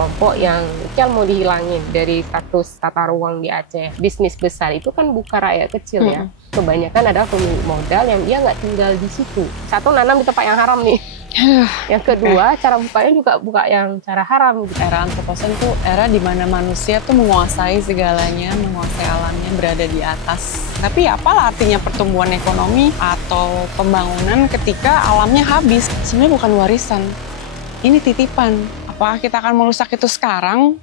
kelompok yang mau dihilangin dari status tata ruang di Aceh. Bisnis besar itu kan bukan rakyat kecil ya. Kebanyakan adalah pemilik modal yang dia nggak tinggal di situ. Satu, nanam di tempat yang haram nih. Yang kedua, cara bukanya juga buka yang cara haram. Era antroposen tuh era di mana manusia tuh menguasai segalanya, menguasai alamnya, berada di atas. Tapi apalah artinya pertumbuhan ekonomi atau pembangunan ketika alamnya habis? Sebenarnya bukan warisan, ini titipan. Apakah kita akan merusak itu sekarang?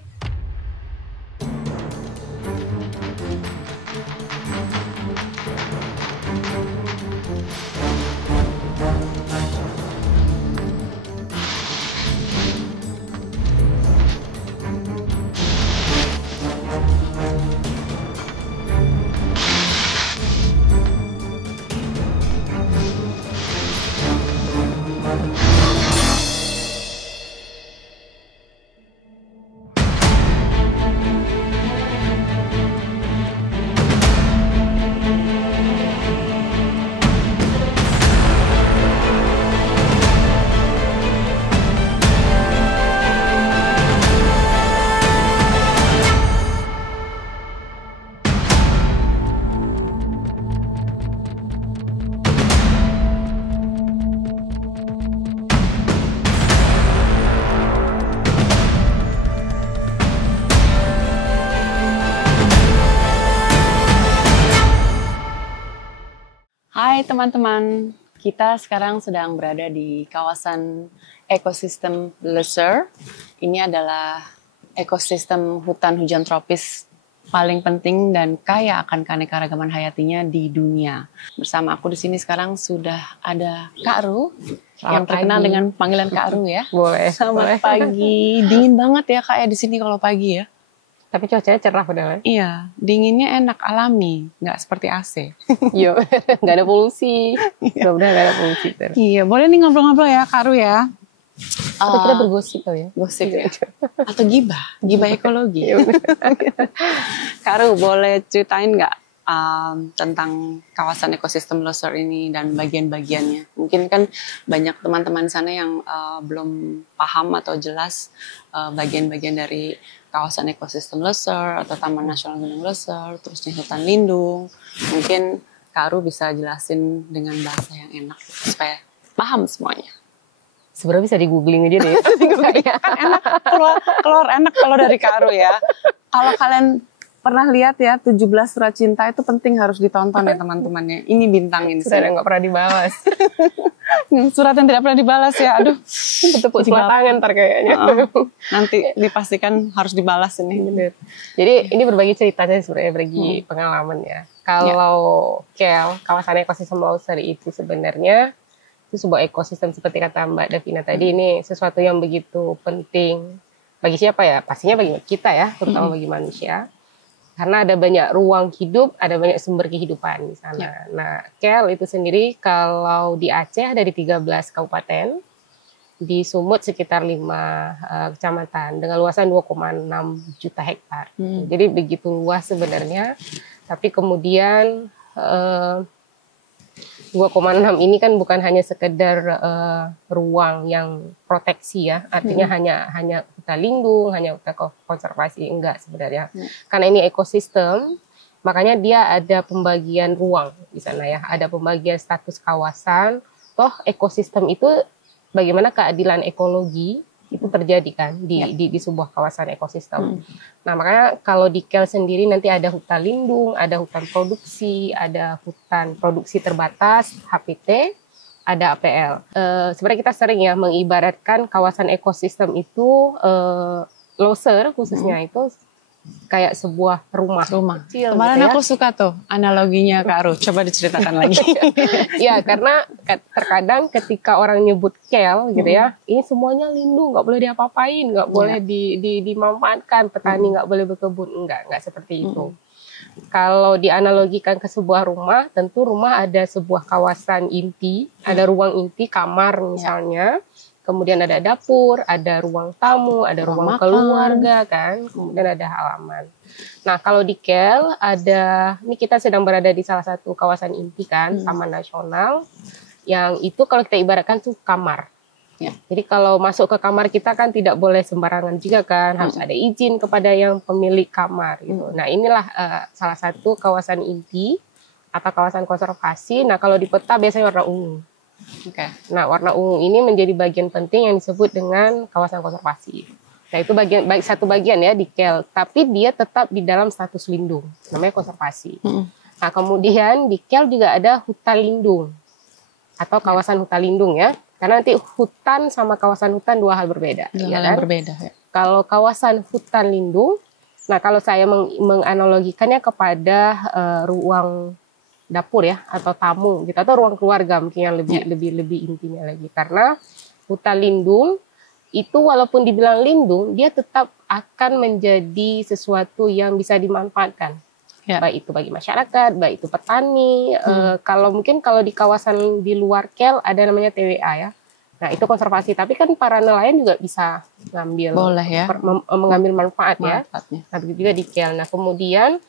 Hai teman-teman, kita sekarang sedang berada di kawasan ekosistem Lesser. Ini adalah ekosistem hutan hujan tropis paling penting dan kaya akan keanekaragaman hayatinya di dunia. Bersama aku di sini sekarang sudah ada Kak Ru, yang terkenal dengan panggilan Kak Ru ya. Boleh. Selamat pagi, dingin banget ya Kak ya di sini kalau pagi ya. Tapi cuacanya cerah padahal. Iya, dinginnya enak, alami, nggak seperti AC. Iya, nggak ada polusi. Mudah-mudahan nggak ada polusi. Iya, boleh nih ngobrol-ngobrol ya, Kak Ru ya. Atau kita bergosip tau ya? Gosip ya? Atau gibah ekologi. Kak Ru, boleh ceritain nggak tentang kawasan ekosistem Lesser ini dan bagian-bagiannya? Mungkin kan banyak teman-teman di sana yang belum paham atau jelas bagian-bagian dari kawasan ekosistem Lesser atau Taman Nasional Gunung Lesser, terusnya hutan lindung. Mungkin Kak Ru bisa jelasin dengan bahasa yang enak supaya paham semuanya. Sebenarnya bisa di googling aja deh. Enak, keluar enak kalau dari Kak Ru ya. Kalau kalian pernah lihat ya 17 surat cinta itu penting harus ditonton ya teman-temannya. Ini bintang ini. Surat yang nggak pernah dibalas. Surat yang tidak pernah dibalas ya. Aduh, Tepuk sebelah tangan ntar kayaknya. Nanti dipastikan harus dibalas ini. Bener. Jadi ini berbagi ceritanya sebenarnya, berbagi pengalaman ya. Kalau KEL, kawasan ekosistem Lesser itu sebenarnya itu sebuah ekosistem seperti kata Mbak Davina tadi, ini sesuatu yang begitu penting bagi siapa ya? Pastinya bagi kita ya, terutama bagi manusia. Karena ada banyak ruang hidup, ada banyak sumber kehidupan di sana. Nah, KEL itu sendiri kalau di Aceh ada di 13 kabupaten, di Sumut sekitar 5 kecamatan dengan luasan 2,6 juta hektar. Jadi begitu luas sebenarnya, tapi kemudian 2,6 ini kan bukan hanya sekedar ruang yang proteksi ya, artinya hanya hutan lindung, hanya hutan konservasi, enggak sebenarnya. Karena ini ekosistem, makanya dia ada pembagian ruang di sana ya, ada pembagian status kawasan. Toh ekosistem itu bagaimana keadilan ekologi itu terjadi kan di sebuah kawasan ekosistem. Nah makanya kalau di KEL sendiri nanti ada hutan lindung, ada hutan produksi, ada hutan produksi terbatas HPT, ada APL. Sebenarnya kita sering ya mengibaratkan kawasan ekosistem itu Lesser khususnya itu kayak sebuah rumah kecil. Kemarin gitu ya. aku suka tuh analoginya Kak Ru. Coba diceritakan lagi. Ya karena terkadang ketika orang nyebut KEL gitu ya, ini semuanya lindung, nggak boleh diapa-apain, nggak boleh dimanfaatkan, petani nggak boleh berkebun, nggak seperti itu. Kalau dianalogikan ke sebuah rumah, tentu rumah ada sebuah kawasan inti, ada ruang inti, kamar misalnya. Kemudian ada dapur, ada ruang tamu, ada ruang keluarga kan, kemudian ada halaman. Nah kalau di KEL ada, ini kita sedang berada di salah satu kawasan inti kan, Taman Nasional, yang itu kalau kita ibaratkan tuh kamar. Ya. Jadi kalau masuk ke kamar kita kan tidak boleh sembarangan juga kan, harus ada izin kepada yang pemilik kamar gitu. Nah inilah salah satu kawasan inti atau kawasan konservasi. Nah kalau di peta biasanya warna ungu. Nah warna ungu ini menjadi bagian penting yang disebut dengan kawasan konservasi. Nah itu satu bagian ya di KEL, tapi dia tetap di dalam status lindung, namanya konservasi. Nah kemudian di KEL juga ada hutan lindung atau kawasan hutan lindung ya. Karena nanti hutan sama kawasan hutan dua hal berbeda. Dua hal yang berbeda. Ya. Kalau kawasan hutan lindung, nah kalau saya menganalogikannya kepada ruang dapur ya atau tamu gitu atau ruang keluarga mungkin yang lebih intinya lagi. Karena hutan lindung itu walaupun dibilang lindung, dia tetap akan menjadi sesuatu yang bisa dimanfaatkan. Baik itu bagi masyarakat, baik itu petani. Kalau di kawasan di luar KEL ada namanya TWA ya. Nah itu konservasi, tapi kan para nelayan juga bisa mengambil manfaat ya. Nah begitu juga di KEL. Nah kemudian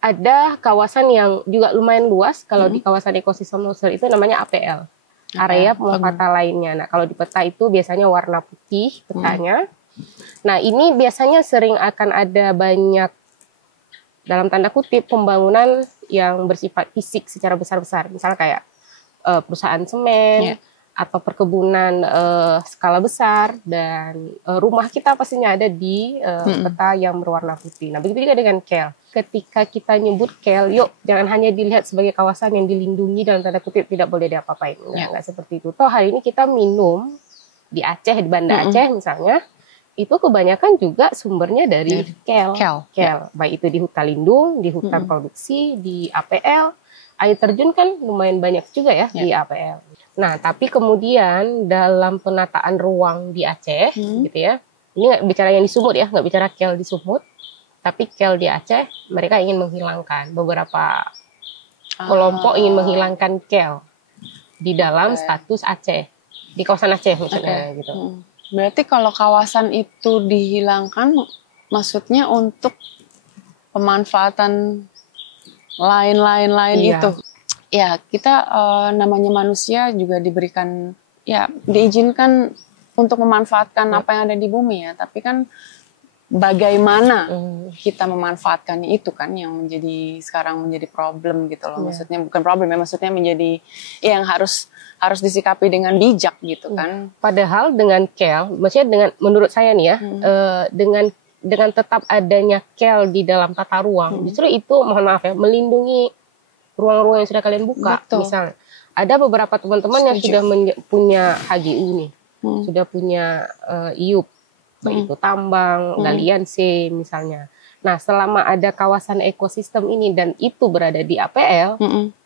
ada kawasan yang juga lumayan luas. Kalau di kawasan ekosistem lobster itu namanya APL, area pemanfaatan lainnya. Nah kalau di peta itu biasanya warna putih petanya. Nah ini biasanya sering akan ada banyak dalam tanda kutip pembangunan yang bersifat fisik secara besar-besar, misalnya kayak perusahaan semen atau perkebunan skala besar dan rumah kita pastinya ada di peta yang berwarna putih. Nah begitu juga dengan KEL. Ketika kita nyebut KEL, yuk jangan hanya dilihat sebagai kawasan yang dilindungi dalam tanda kutip tidak boleh diapa-apain, nggak seperti itu. Toh hari ini kita minum di Aceh, di Banda Aceh misalnya. Itu kebanyakan juga sumbernya dari KEL. Baik itu di hutan lindung, di hutan produksi, di APL. Air terjun kan lumayan banyak juga ya di APL. Nah, tapi kemudian dalam penataan ruang di Aceh, gitu ya. Ini nggak bicara yang di Sumut ya, nggak bicara KEL di Sumut. Tapi KEL di Aceh, mereka ingin menghilangkan beberapa kelompok ingin menghilangkan KEL di dalam status Aceh, di kawasan Aceh misalnya gitu. Berarti kalau kawasan itu dihilangkan, maksudnya untuk pemanfaatan lain itu. Ya, kita namanya manusia juga diberikan, ya diizinkan untuk memanfaatkan apa yang ada di bumi ya. Tapi kan bagaimana kita memanfaatkannya itu kan yang sekarang menjadi problem gitu loh. Maksudnya bukan problem ya, maksudnya menjadi yang harus disikapi dengan bijak gitu kan. Padahal dengan KEL, maksudnya menurut saya nih ya, dengan tetap adanya KEL di dalam tata ruang, justru itu mohon maaf ya, melindungi ruang-ruang yang sudah kalian buka. Betul. Misalnya ada beberapa teman-teman yang sudah punya HGU nih, sudah punya IUP, baik itu tambang, galian C misalnya. Nah selama ada kawasan ekosistem ini dan itu berada di APL,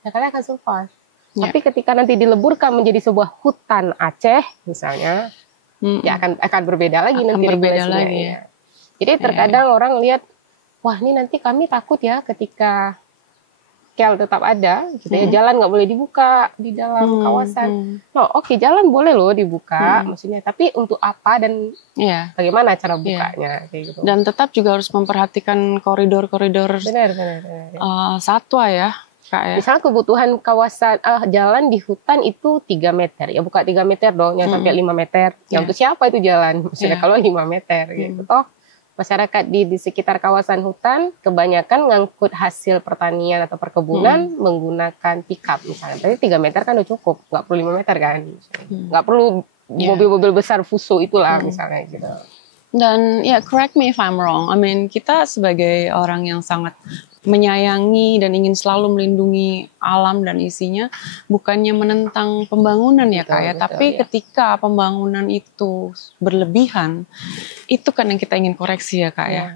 ya kalian akan survive. Tapi ketika nanti dileburkan menjadi sebuah hutan Aceh misalnya, ya akan berbeda lagi nanti regulasinya. Ya. Jadi terkadang orang lihat, wah ini nanti kami takut ya ketika KEL tetap ada, gitu ya, jalan nggak boleh dibuka di dalam kawasan. Oke, jalan boleh loh dibuka, maksudnya. Tapi untuk apa dan bagaimana cara bukanya, kayak gitu. Dan tetap juga harus memperhatikan koridor-koridor satwa ya. Misalnya kebutuhan kawasan jalan di hutan itu 3 meter. Ya buka 3 meter dong, yang sampai 5 meter. Ya untuk siapa itu jalan? Maksudnya kalau 5 meter gitu. Toh masyarakat di sekitar kawasan hutan kebanyakan ngangkut hasil pertanian atau perkebunan menggunakan pickup misalnya. Berarti 3 meter kan udah cukup, nggak perlu 5 meter kan. Nggak perlu mobil-mobil besar Fuso itulah misalnya gitu. Dan ya correct me if I'm wrong. I mean kita sebagai orang yang sangat menyayangi dan ingin selalu melindungi alam dan isinya, bukannya menentang pembangunan ya Kak ya, tapi ketika pembangunan itu berlebihan, itu kan yang kita ingin koreksi ya Kak ya.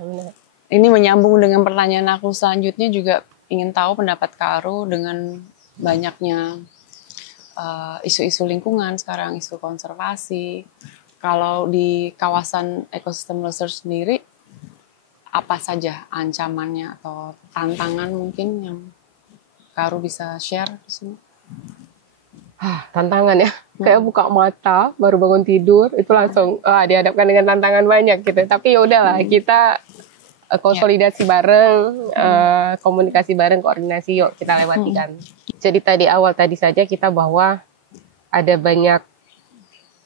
Ini menyambung dengan pertanyaan aku selanjutnya, juga ingin tahu pendapat Kak Aru dengan banyaknya isu-isu lingkungan sekarang, isu konservasi. Kalau di kawasan ekosistem lobster sendiri, apa saja ancamannya atau tantangan mungkin yang Karu bisa share di sini? Tantangan ya, kayak buka mata baru bangun tidur itu langsung dihadapkan dengan tantangan banyak gitu. Tapi ya udahlah, kita konsolidasi bareng, komunikasi bareng, koordinasi, yuk kita lewati kan. Jadi tadi awal tadi saja kita bahwa ada banyak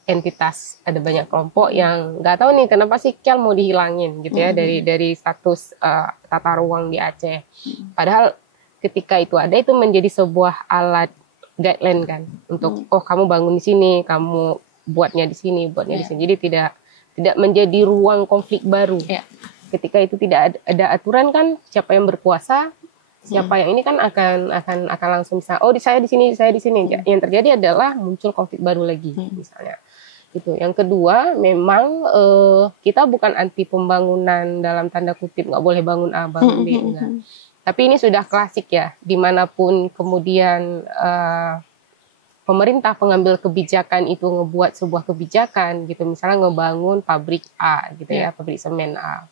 entitas, ada banyak kelompok yang nggak tahu nih kenapa sih KEL mau dihilangin gitu ya dari status tata ruang di Aceh. Padahal ketika itu ada, itu menjadi sebuah alat guideline kan untuk oh kamu bangun di sini, kamu buatnya di sini, buatnya di sini. Jadi tidak menjadi ruang konflik baru. Ketika itu tidak ada aturan kan, siapa yang berkuasa, siapa yang ini kan akan langsung bisa oh saya di sini, saya di sini. Yang terjadi adalah muncul konflik baru lagi misalnya. Itu. Yang kedua, memang kita bukan anti pembangunan dalam tanda kutip nggak boleh bangun A, bangun B, enggak. Tapi ini sudah klasik ya, dimanapun kemudian pemerintah pengambil kebijakan itu ngebuat sebuah kebijakan gitu, misalnya ngebangun pabrik A gitu ya, pabrik semen A.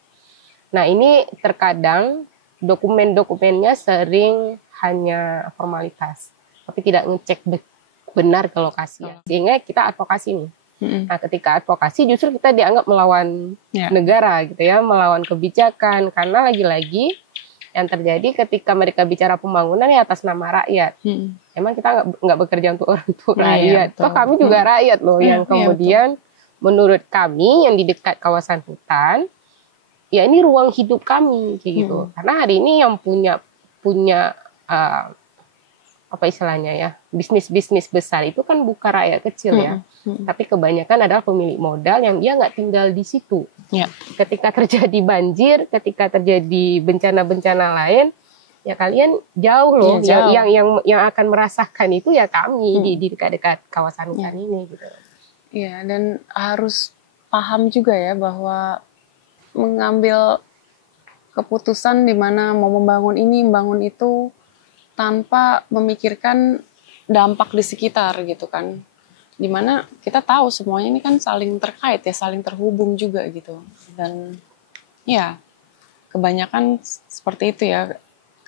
Nah ini terkadang dokumen-dokumennya sering hanya formalitas, tapi tidak ngecek benar ke lokasi. Sehingga kita advokasi nih. Nah, ketika advokasi justru kita dianggap melawan negara gitu ya, melawan kebijakan, karena lagi-lagi yang terjadi ketika mereka bicara pembangunan ya atas nama rakyat. Emang kita nggak bekerja untuk orang tua rakyat. Toh kami juga rakyat loh yang kemudian menurut kami yang di dekat kawasan hutan, ya ini ruang hidup kami gitu. Karena hari ini yang punya apa istilahnya ya, bisnis besar itu kan bukan rakyat kecil ya, tapi kebanyakan adalah pemilik modal yang dia nggak tinggal di situ. Ketika terjadi banjir, ketika terjadi bencana-bencana lain, ya kalian jauh loh. Yang akan merasakan itu ya kami di dekat-dekat kawasan hutan ini gitu. Iya, dan harus paham juga ya bahwa mengambil keputusan di mana mau membangun ini, membangun itu, tanpa memikirkan dampak di sekitar gitu kan. Dimana kita tahu semuanya ini kan saling terkait ya, saling terhubung juga gitu. Dan ya kebanyakan seperti itu ya,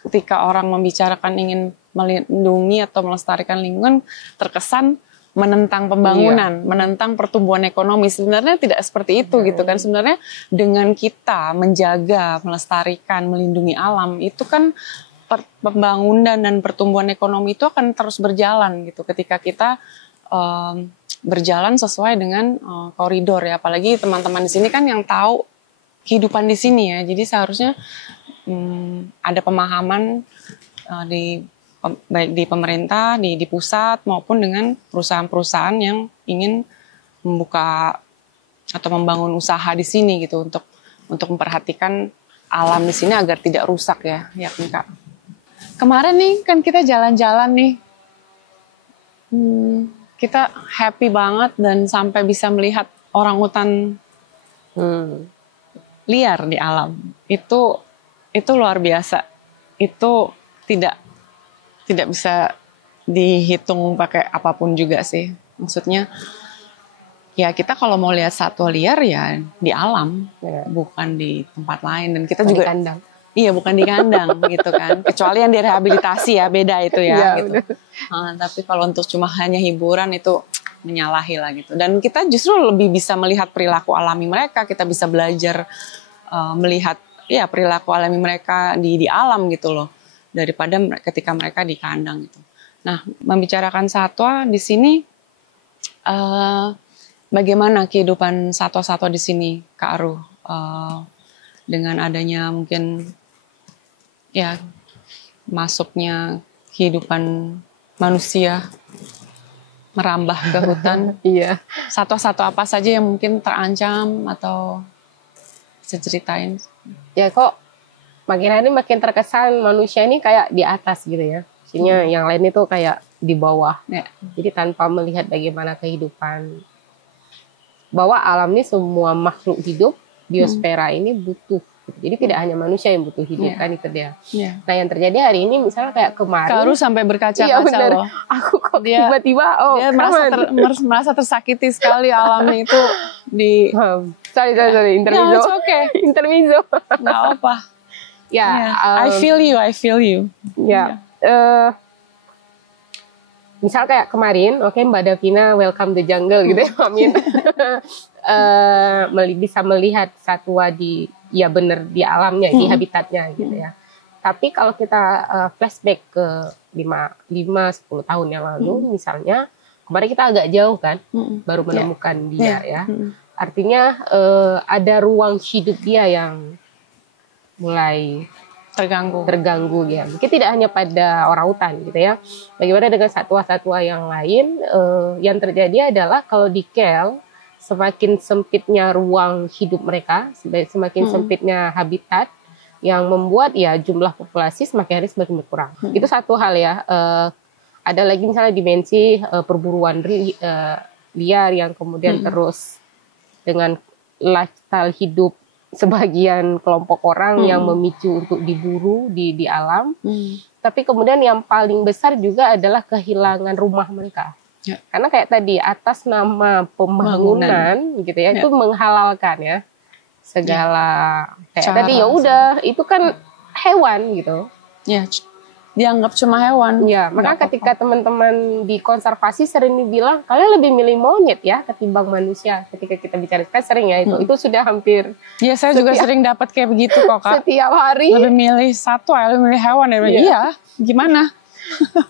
ketika orang membicarakan ingin melindungi atau melestarikan lingkungan, terkesan menentang pembangunan, menentang pertumbuhan ekonomi. Sebenarnya tidak seperti itu gitu kan. Sebenarnya dengan kita menjaga, melestarikan, melindungi alam, itu kan pembangunan dan pertumbuhan ekonomi itu akan terus berjalan gitu ketika kita berjalan sesuai dengan koridor ya. Apalagi teman-teman di sini kan yang tahu kehidupan di sini ya. Jadi seharusnya ada pemahaman baik di pemerintah, di pusat maupun dengan perusahaan-perusahaan yang ingin membuka atau membangun usaha di sini gitu untuk memperhatikan alam di sini agar tidak rusak ya kan Kak. Kemarin nih kan kita jalan-jalan nih, kita happy banget dan sampai bisa melihat orangutan liar di alam. Itu luar biasa. Itu tidak bisa dihitung pakai apapun juga sih. Maksudnya ya kita kalau mau lihat satwa liar ya di alam, bukan di tempat lain. Dan kita juga di kandang. Iya, bukan di kandang gitu kan. Kecuali yang direhabilitasi ya, beda itu ya gitu. Tapi kalau untuk cuma hanya hiburan itu menyalahi lah gitu. Dan kita justru lebih bisa melihat perilaku alami mereka, kita bisa belajar melihat ya perilaku alami mereka di alam gitu loh, daripada ketika mereka di kandang gitu. Nah, membicarakan satwa di sini, bagaimana kehidupan satwa-satwa di sini, Kak Aruh? Dengan adanya mungkin ya masuknya kehidupan manusia merambah ke hutan. Iya. Satwa-satwa apa saja yang mungkin terancam atau bisa ceritain? Ya kok makin hari makin terkesan manusia ini kayak di atas gitu ya. Maksudnya yang lain itu kayak di bawah. Jadi tanpa melihat bagaimana kehidupan. Bahwa alam ini semua makhluk hidup, biosfera ini butuh. Jadi tidak hanya manusia yang butuh hidup kan itu dia. Nah yang terjadi hari ini misalnya kayak kemarin. Kak Aruh sampai berkaca-kaca loh. Aku kok tiba-tiba dia merasa tersakiti sekali alamnya itu di. Sorry intermezzo. No, it's okay. Intermezzo. Nggak apa. Ya. I feel you. Ya. Misal kayak kemarin, Mbak Davina welcome the jungle gitu ya, amin. Bisa melihat satwa ya benar di alamnya, di habitatnya gitu ya. Tapi kalau kita flashback ke 5-10 tahun yang lalu, misalnya kemarin kita agak jauh kan, baru menemukan dia ya. Artinya ada ruang hidup dia yang mulai terganggu ya. Mungkin tidak hanya pada orangutan gitu ya. Bagaimana dengan satwa-satwa yang lain? Yang terjadi adalah kalau di Kel, semakin sempitnya ruang hidup mereka, semakin sempitnya habitat, yang membuat ya jumlah populasi semakin hari semakin berkurang. Itu satu hal ya. Ada lagi misalnya dimensi perburuan liar yang kemudian terus dengan lifestyle hidup sebagian kelompok orang yang memicu untuk diburu di alam. Tapi kemudian yang paling besar juga adalah kehilangan rumah mereka. Ya. Karena kayak tadi atas nama pembangunan gitu ya, itu menghalalkan ya segala kayak tadi ya udah itu kan hewan gitu. Ya, dianggap cuma hewan. Ya, maka ketika teman-teman di konservasi sering dibilang kalian lebih milih monyet ya ketimbang manusia. Ketika kita bicara kan sering ya itu sudah hampir. Iya, saya juga sering dapat kayak begitu kok Kak. Setiap hari. Lebih milih satwa, lebih milih hewan ya. Iya, gimana?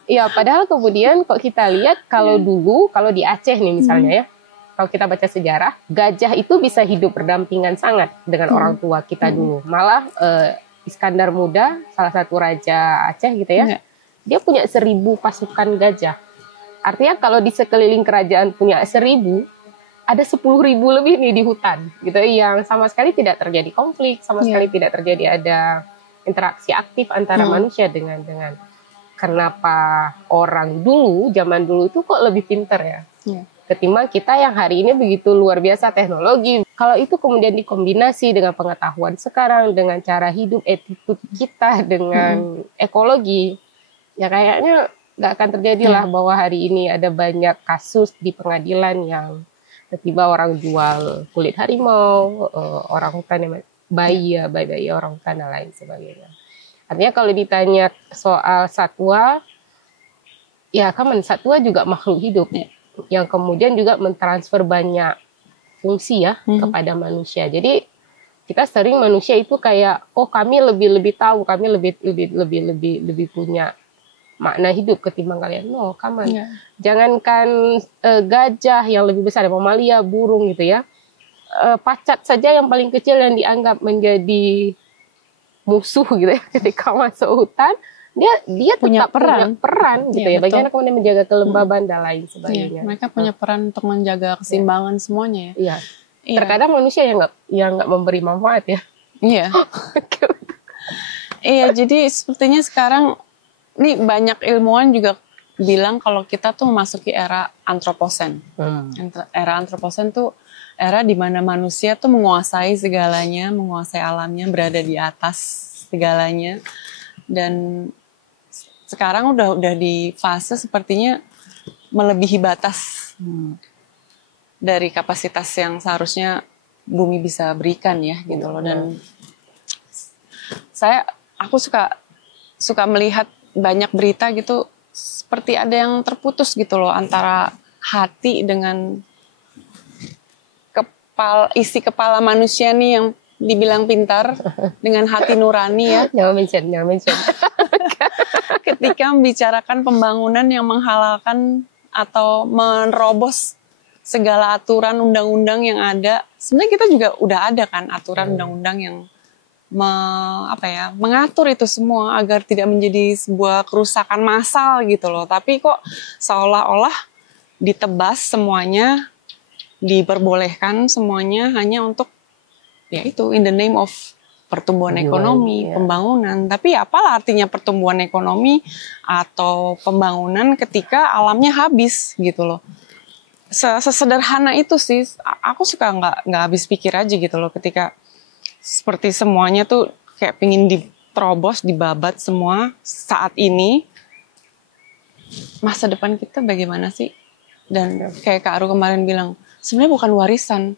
Iya, padahal kemudian kok kita lihat kalau dulu kalau di Aceh nih misalnya ya, kalau kita baca sejarah, gajah itu bisa hidup berdampingan sangat dengan orang tua kita dulu. Malah Iskandar Muda, salah satu raja Aceh gitu ya, dia punya 1.000 pasukan gajah. Artinya kalau di sekeliling kerajaan punya 1.000, ada 10.000 lebih nih di hutan, gitu yang sama sekali tidak terjadi konflik, sama sekali tidak terjadi ada interaksi aktif antara manusia dengan. Kenapa orang dulu, zaman dulu itu kok lebih pintar ya? Ketimbang kita yang hari ini begitu luar biasa teknologi. Kalau itu kemudian dikombinasi dengan pengetahuan sekarang, dengan cara hidup, attitude kita, dengan ekologi, ya kayaknya nggak akan terjadi lah bahwa hari ini ada banyak kasus di pengadilan yang tiba-tiba orang jual kulit harimau, orang hutan, bayi orang hutan dan lain sebagainya. Artinya kalau ditanya soal satwa, ya kan satwa juga makhluk hidup. Yang kemudian juga mentransfer banyak fungsi ya kepada manusia. Jadi kita sering manusia itu kayak kami lebih tahu, kami lebih punya makna hidup ketimbang kalian. No, come on. Jangankan gajah yang lebih besar, mamalia, burung gitu ya. Pacat saja yang paling kecil yang dianggap menjadi musuh gitu ya ketika masuk hutan. Dia punya tetap punya peran gitu ya. Bagaimana kemudian menjaga kelembaban dan lain sebagainya. Mereka punya peran untuk menjaga keseimbangan semuanya ya. Iya. Terkadang manusia yang nggak memberi manfaat ya. Iya. Iya, jadi sepertinya sekarang nih banyak ilmuwan juga bilang kalau kita tuh memasuki era antroposen. Era antroposen tuh era di mana manusia tuh menguasai segalanya, menguasai alamnya, berada di atas segalanya. Dan sekarang udah di fase sepertinya melebihi batas dari kapasitas yang seharusnya bumi bisa berikan ya gitu loh. Dan aku suka melihat banyak berita gitu seperti ada yang terputus gitu loh antara hati dengan isi kepala manusia nih yang dibilang pintar dengan hati nurani ya. Jangan mention. Ketika membicarakan pembangunan yang menghalalkan atau menerobos segala aturan undang-undang yang ada, sebenarnya kita juga udah ada kan aturan undang-undang yang mengatur itu semua agar tidak menjadi sebuah kerusakan massal gitu loh. Tapi kok seolah-olah ditebas semuanya, diperbolehkan semuanya hanya untuk ya itu in the name of pertumbuhan ekonomi, pembangunan. Tapi apalah artinya pertumbuhan ekonomi atau pembangunan ketika alamnya habis gitu loh. Sesederhana itu sih, aku suka nggak habis pikir aja gitu loh ketika seperti semuanya tuh kayak pingin diterobos, dibabat semua saat ini. Masa depan kita bagaimana sih? Dan kayak Kak Aru kemarin bilang, sebenarnya bukan warisan,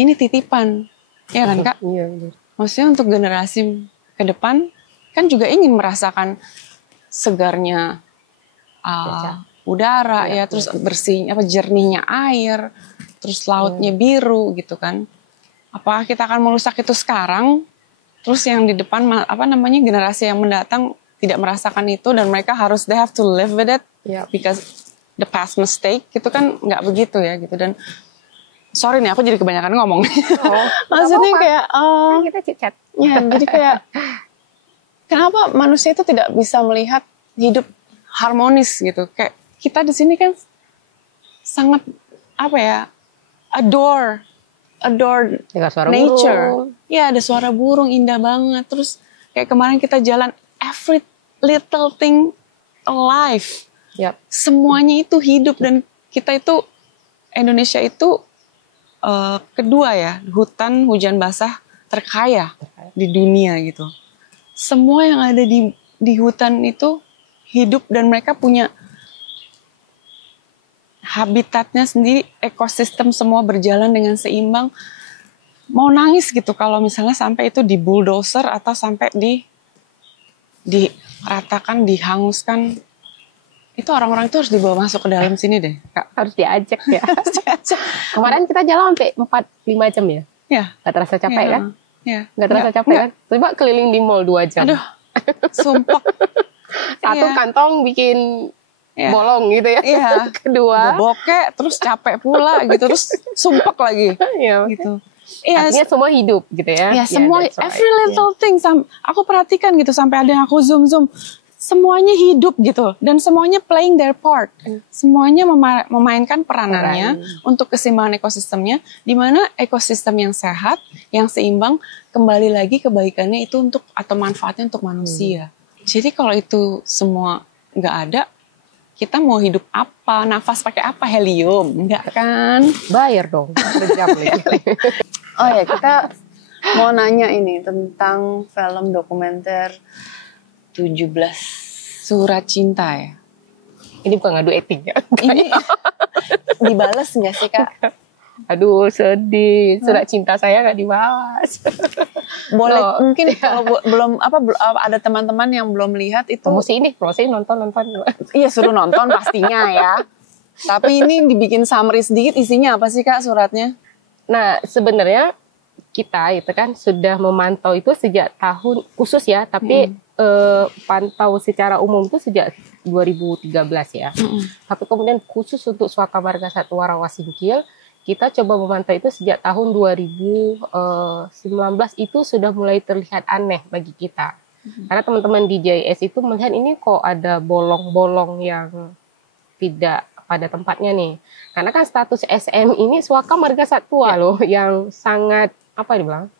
ini titipan. Ya kan Kak? Iya benar. Maksudnya untuk generasi ke depan kan juga ingin merasakan segarnya udara ya, terus bersih jernihnya air, terus lautnya biru gitu kan. Apakah kita akan merusak itu sekarang? Terus yang di depan generasi yang mendatang tidak merasakan itu dan mereka harus they have to live with it because the past mistake itu kan nggak begitu ya gitu. Dan sorry nih, aku jadi kebanyakan ngomong. Maksudnya kayak kita chit-chat. Ya, jadi kayak kenapa manusia itu tidak bisa melihat hidup harmonis gitu? Kayak kita di sini kan sangat apa ya? Adore nature. Burung. Ya, ada suara burung indah banget. Terus kayak kemarin kita jalan, every little thing alive. Yep. Semuanya itu hidup, dan kita itu Indonesia itu kedua ya, hutan hujan basah terkaya di dunia gitu. Semua yang ada di hutan itu hidup, dan mereka punya habitatnya sendiri, ekosistem semua berjalan dengan seimbang. Mau nangis gitu kalau misalnya sampai itu di bulldozer atau sampai diratakan, dihanguskan. Itu orang-orang itu harus dibawa masuk ke dalam sini deh, Kak. Harus diajak ya. Kemarin kita jalan sampai 4-5 jam ya. Ya. Gak terasa capek kan? Ya. Gak terasa capek kan? Coba keliling di mall 2 jam. Aduh, sumpah. Satu kantong bikin bolong gitu ya. Iya. Kedua bokek, terus capek pula gitu, terus sumpek lagi. Iya. Gitu. Artinya semua hidup gitu ya. Ya, semua every little thing. Aku perhatikan gitu, sampai ada yang aku zoom. Semuanya hidup gitu, dan semuanya playing their part. Semuanya memainkan peranannya untuk keseimbangan ekosistemnya, di mana ekosistem yang sehat, yang seimbang, kembali lagi kebaikannya itu untuk, atau manfaatnya untuk manusia. Jadi kalau itu semua nggak ada, kita mau hidup apa? Nafas pakai apa? Helium? Enggak kan? Bayar dong. Berjam lagi. Oh ya, kita mau nanya ini tentang film dokumenter 17 Surat Cinta ya. Ini bukan ngadu acting ya. Ini dibales nggak sih, Kak? Aduh, sedih. Surat cinta saya nggak dibalas. Boleh, mungkin kalau belum ada teman-teman yang belum lihat itu. Promosi nonton. Iya, suruh nonton pastinya ya. Tapi ini dibikin summary sedikit, isinya apa sih, Kak, suratnya? Nah, sebenarnya kita itu kan sudah memantau itu sejak tahun khusus ya, tapi pantau secara umum itu sejak 2013 ya. Tapi kemudian khusus untuk Suaka Marga Satwa Rawasingkil, kita coba memantau itu sejak tahun 2019 itu sudah mulai terlihat aneh bagi kita. Karena teman-teman di JIS itu melihat ini kok ada bolong-bolong yang tidak pada tempatnya nih. Karena kan status SM ini Suaka Marga Satwa loh, yang sangat apa dibilang?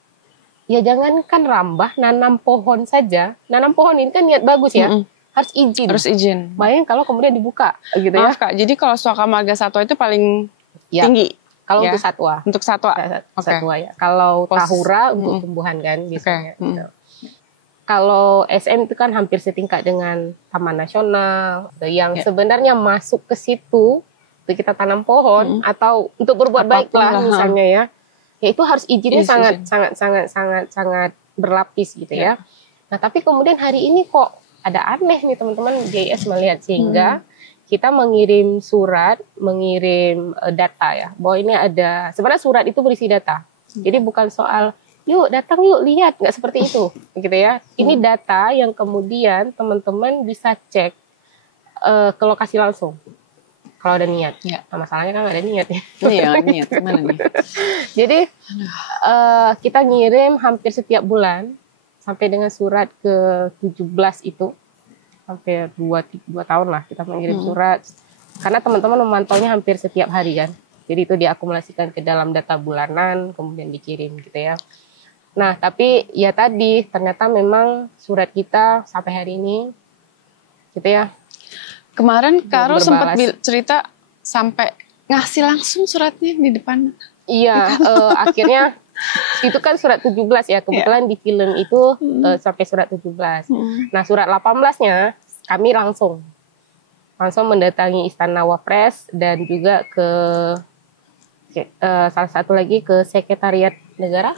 Ya jangankan rambah, nanam pohon saja. Nanam pohon ini kan niat bagus ya. Harus izin. Bayangin kalau kemudian dibuka gitu ya. Maaf, Kak, jadi kalau Suaka Marga Satwa itu paling tinggi. Kalau untuk satwa. Untuk satwa. Satwa ya. Kalau tahura untuk tumbuhan kan biasanya. Gitu. Kalau SM itu kan hampir setingkat dengan Taman Nasional, yang sebenarnya masuk ke situ untuk kita tanam pohon atau untuk berbuat baik lah misalnya ya. Ya itu harus izinnya sangat berlapis gitu ya. Nah, tapi kemudian hari ini kok ada aneh nih teman-teman JIS melihat, sehingga kita mengirim surat, mengirim data ya. Bahwa ini ada, sebenarnya surat itu berisi data. Jadi bukan soal yuk datang yuk lihat, nggak seperti itu gitu ya. Ini data yang kemudian teman-teman bisa cek ke lokasi langsung. Kalau ada niat. Nah, masalahnya kan nggak ada niat ya. Iya, niat. Gimana nih? Jadi kita ngirim hampir setiap bulan sampai dengan surat ke-17 itu. Hampir 2 tahun lah kita mengirim surat. Karena teman-teman memantaunya hampir setiap hari kan. Jadi itu diakumulasikan ke dalam data bulanan, kemudian dikirim gitu ya. Nah, tapi ya tadi ternyata memang surat kita sampai hari ini gitu ya. Kemarin Karo sempat cerita sampai ngasih langsung suratnya di depan. Iya, akhirnya itu kan surat 17 ya. Kebetulan di film itu sampai surat 17. Nah, surat 18-nya kami langsung mendatangi Istana Wapres dan juga ke salah satu lagi ke Sekretariat Negara.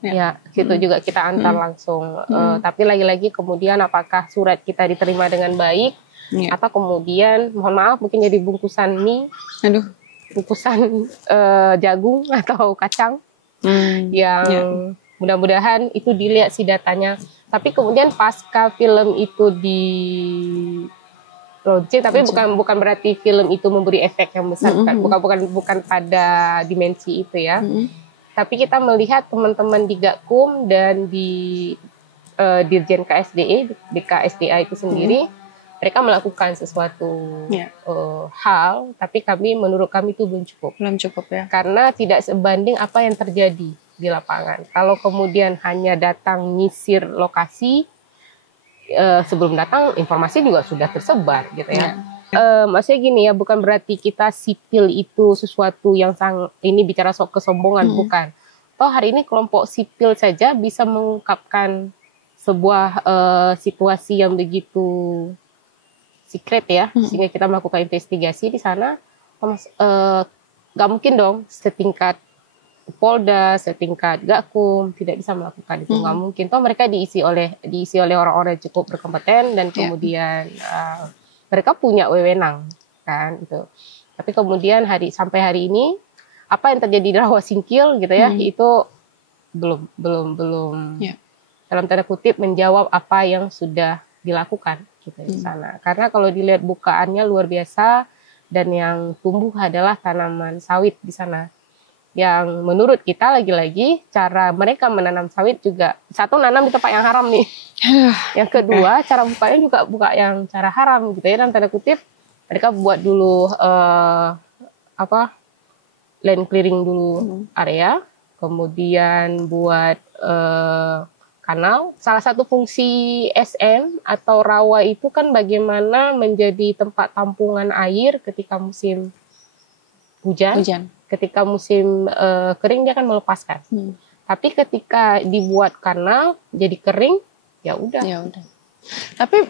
Ya, situ juga kita antar langsung. Tapi lagi-lagi kemudian apakah surat kita diterima dengan baik? Atau kemudian mohon maaf mungkin jadi bungkusan mie, bungkusan jagung atau kacang yang mudah-mudahan itu dilihat si datanya. Tapi kemudian pasca film itu launching, tapi bukan berarti film itu memberi efek yang besar, bukan pada dimensi itu ya. Tapi kita melihat teman-teman di Gakum dan di Dirjen KSDE, di KSDA itu sendiri, mereka melakukan sesuatu hal, tapi menurut kami itu belum cukup ya. Karena tidak sebanding apa yang terjadi di lapangan. Kalau kemudian hanya datang nyisir lokasi, sebelum datang informasi juga sudah tersebar gitu ya. Maksudnya gini ya, bukan berarti kita sipil itu sesuatu yang ini bicara soal kesombongan, bukan. Toh hari ini kelompok sipil saja bisa mengungkapkan sebuah situasi yang begitu secret ya, sehingga kita melakukan investigasi di sana. Gak mungkin dong setingkat Polda, setingkat Gakum tidak bisa melakukan itu, nggak mungkin. Toh mereka diisi oleh orang-orang yang cukup berkompeten dan kemudian mereka punya wewenang kan itu. Tapi kemudian sampai hari ini apa yang terjadi di Rawasingkil gitu ya, itu belum dalam tanda kutip menjawab apa yang sudah dilakukan gitu di sana. Karena kalau dilihat bukaannya luar biasa dan yang tumbuh adalah tanaman sawit di sana. Yang menurut kita lagi-lagi cara mereka menanam sawit juga, satu, nanam di tempat yang haram nih. Yang kedua, cara bukanya juga buka yang cara haram gitu ya, dalam tanda kutip. Mereka buat dulu land clearing dulu area, kemudian buat kanal. Salah satu fungsi SM atau rawa itu kan bagaimana menjadi tempat tampungan air ketika musim hujan. Ketika musim kering dia akan melepaskan. Tapi ketika dibuat kanal jadi kering, ya udah. Tapi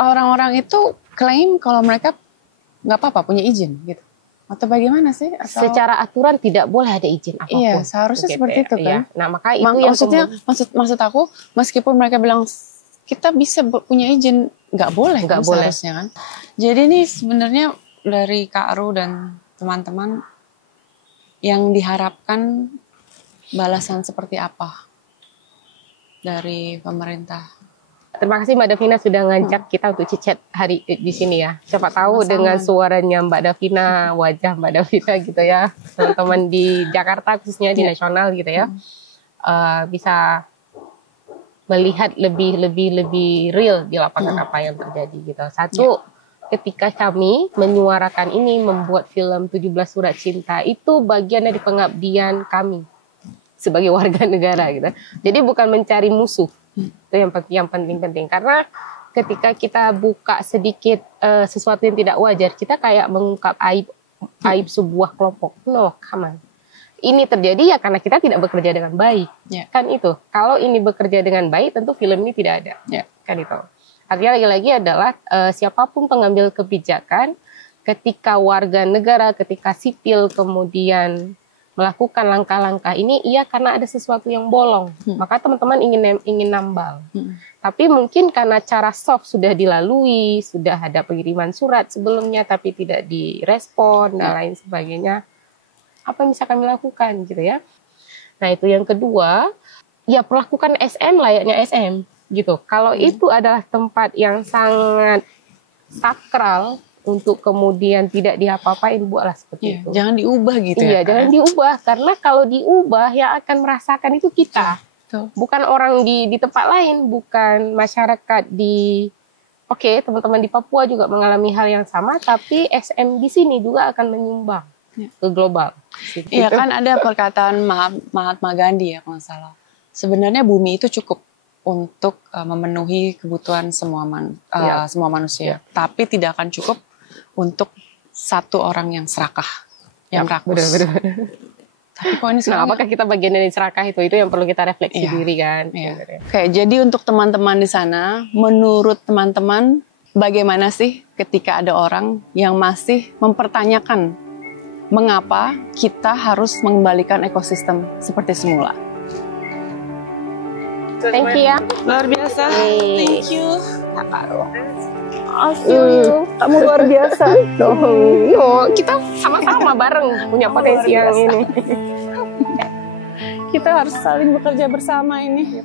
orang-orang itu klaim kalau mereka nggak apa-apa punya izin gitu. Atau bagaimana sih? Secara aturan tidak boleh ada izin apapun. Iya, seharusnya seperti itu kan. Iya. Nah, maka itu yang maksud aku, meskipun mereka bilang kita bisa punya izin, nggak boleh seharusnya kan. Jadi ini sebenarnya dari Kak Ru dan teman-teman yang diharapkan balasan seperti apa dari pemerintah? Terima kasih Mbak Davina sudah ngajak kita untuk cicet hari di sini ya. Siapa tahu dengan suaranya Mbak Davina, wajah Mbak Davina gitu ya, teman-teman di Jakarta khususnya di nasional gitu ya, bisa melihat lebih real di lapangan apa yang terjadi gitu. Satu, ketika kami menyuarakan ini, membuat film 17 Surat Cinta, itu bagian dari pengabdian kami sebagai warga negara gitu. Jadi bukan mencari musuh, itu yang penting. Karena ketika kita buka sedikit sesuatu yang tidak wajar, kita kayak mengungkap aib sebuah kelompok. No, come on. Ini terjadi ya karena kita tidak bekerja dengan baik, kan itu. Kalau ini bekerja dengan baik, tentu film ini tidak ada, kan itu. Artinya lagi-lagi adalah siapapun pengambil kebijakan, ketika warga negara, ketika sipil kemudian melakukan langkah-langkah ini, karena ada sesuatu yang bolong. Maka teman-teman ingin nambal. Tapi mungkin karena cara soft sudah dilalui, sudah ada pengiriman surat sebelumnya, tapi tidak direspon dan lain sebagainya. Apa yang bisa kami lakukan gitu ya? Nah itu yang kedua, ya perlakukan SM layaknya SM. Gitu. Kalau itu adalah tempat yang sangat sakral untuk kemudian tidak diapa-apain, buatlah seperti itu. Jangan diubah gitu ya. Jangan diubah, karena kalau diubah yang akan merasakan itu kita. Bukan orang di tempat lain, bukan masyarakat di teman-teman di Papua juga mengalami hal yang sama, tapi SM di sini juga akan menyumbang ke global. Iya kan ada perkataan Mahatma Gandhi ya kalau salah. Sebenarnya bumi itu cukup untuk memenuhi kebutuhan semua manusia, tapi tidak akan cukup untuk satu orang yang serakah, yang rakus. Benar. Tapi kok ini sekarang, apakah kita bagian dari serakah itu yang perlu kita refleksi diri kan? Oke, jadi untuk teman-teman di sana, menurut teman-teman bagaimana sih ketika ada orang yang masih mempertanyakan mengapa kita harus mengembalikan ekosistem seperti semula? Thank you ya. Luar biasa. Thank you. Kamu luar biasa. Kita sama-sama bareng punya potensi yang ini. Kita harus saling bekerja bersama ini.